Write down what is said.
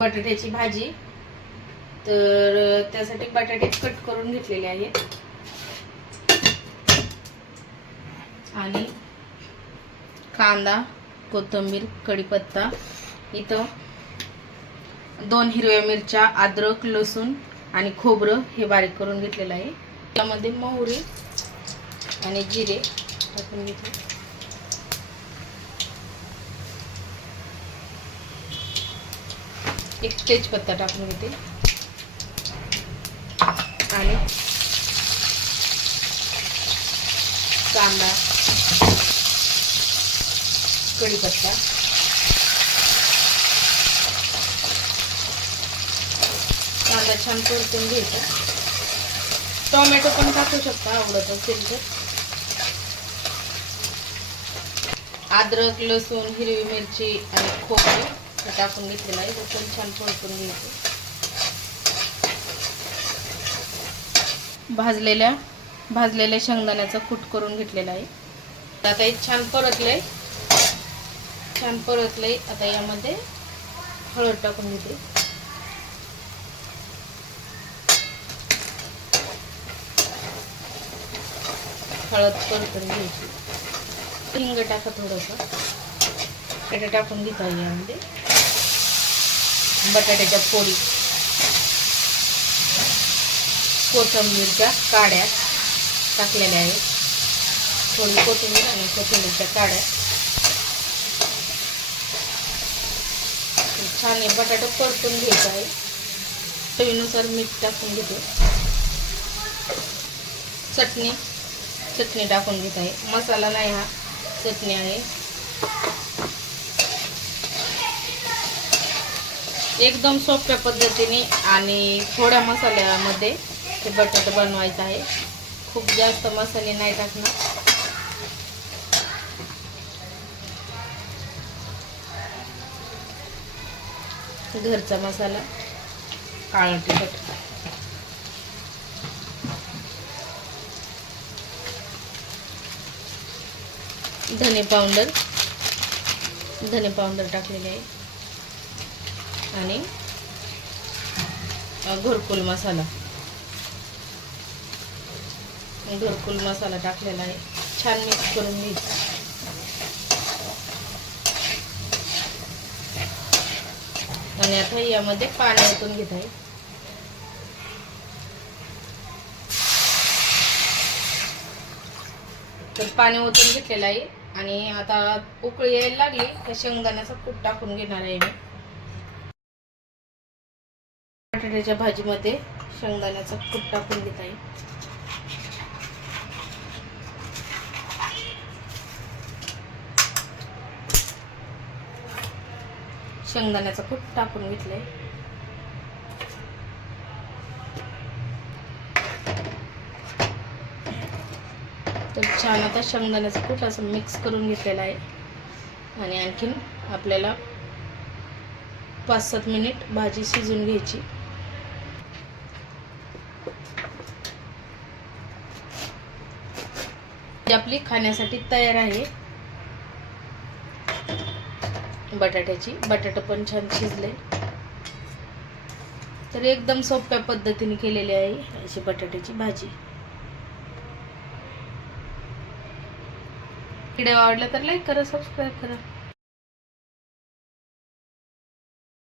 बटाट्याची भाजी. तर त्यासाठी बटाटे कट करून घेतलेले आहेत आणि कांदा कोथिंबीर कढीपत्ता इथं दोन हिरव्या मिरच्या अद्रक लसूण आणि खोबरं हे बारीक करून घेतलेलं आहे. त्यामध्ये मोहरी आणि जिरे टाकून घेतले. एक तेजपत्ता टाकून घेते. आणि कांदा कढीपत्ता कांदा छान परतून घ्यायचा. टोमॅटो पण टाकू शकता आवडत असेल तर. अद्रक लसूण हिरवी मिरची आणि खोबरे. असं टाकून घेतलेलं आहे. ते छान परतून घ्यायचं. भाजलेल्या भाजलेल्या शेंगदाण्याचा कूट करून घेतलेला आहे. आता हे छान परतलंय. छान परतलंय. आता यामध्ये हळद टाकून घेते. हळद परतून घ्यायची. हिंग टाका थोडंसं. टाकून घेता यामध्ये. बटाट्याच्या पोळी कोथिंबीरच्या काड्या टाकलेल्या आहेत. थोडी कोथिंबीर आणि कोथिंबीरच्या काड्या. छान आहे बटाटा परतून घ्यायचा आहे. चवीनुसार मीठ टाकून घेतो. चटणी चटणी टाकून घेत आहे. मसाला नाही हा चटणी आहे. एकदम सोप्या पद्धतीने आणि थोड्या मसाल्यामध्ये ते बटाटे बनवायचं आहे. खूप जास्त मसाले नाही टाकणार. घरचा मसाला काळा तिखट. धने पावडर धने पावडर टाकलेले आहे. आणि घरकुल मसाला. घरकुल मसाला टाकलेला आहे. छान मिक्स करून घ्यायचं आणि आता यामध्ये पाणी ओतून घेत आहे. तर पाणी ओतून घेतलेलं आहे. आणि आता उकळी यायला लागली. त्या शेंगदाण्याचा कूट टाकून घेणार आहे मी. बटाट्याच्या भाजीमध्ये शेंगदाण्याचा कूट टाकून घेत आहे. शेंगदाण्याचा कूट टाकून घेतलंय. तर छान आता शेंगदाण्याचं कूट असं मिक्स करून घेतलेलं आहे. आणि आणखीन आपल्याला पाच सात मिनिट भाजी शिजून घ्यायची. आपली खाण्यासाठी तयार आहे. बटाट्याची. बटाटा पण छान शिजले. तर एकदम सोप्या पद्धतीने केलेली आहे अशी बटाट्याची भाजी. व्हिडिओ आवडला तर लाईक करा सबस्क्राईब करा.